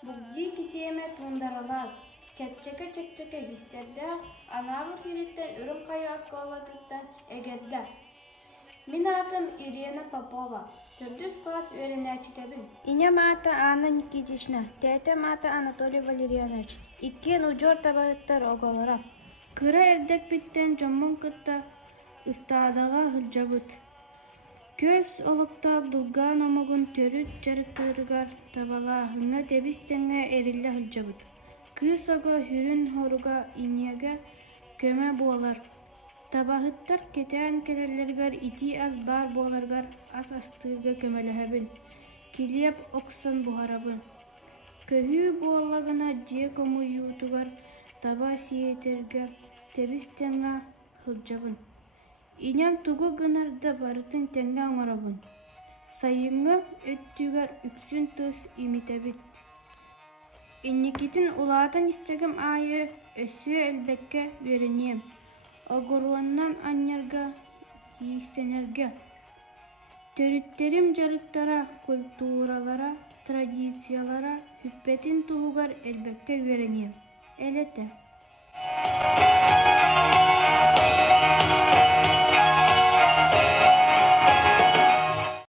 Бүгді кетеме туындаралар. Чәкчеке хистерді, анабы кереттен үрім қайы асқаладықтан әгерді. Мен атым Ирина Попова. Төрдүс класс öğrenäçitebin. Иня мата Анна Никитична, тәтә мата Анатолий Валерьянович. Иккен ужор табаттар оголора. Кыра эрдек биттен жоммон кытта ыстаадага хылжабыт. Көз олукта дулган омогун төрүт жарыктырыгар табала хыңа тебистеңе эрилле хылжабыт. Кыз ого хүрүн хоруга инеге көмө буолар. Табахыттар кетен келерлергер ити аз бар боларгар аз астырга көмөлөһөбүн. Килеп оксон бухарабын. Көһүү буолагына же комуютугар таба сиетерге тебистеңе хылжабын. Инем тугу гынарда барытын теңге оңорабын. Сайыңы өттүгер үксүн тыс имитебит. Инникитин улаатын истегим айы өсү элбекке веренем. Огоруаннан аннярга истенерге. Төрүттерим жарыктара, культуралара, традициялара хүппетин тугугар элбекке веренем. Элете.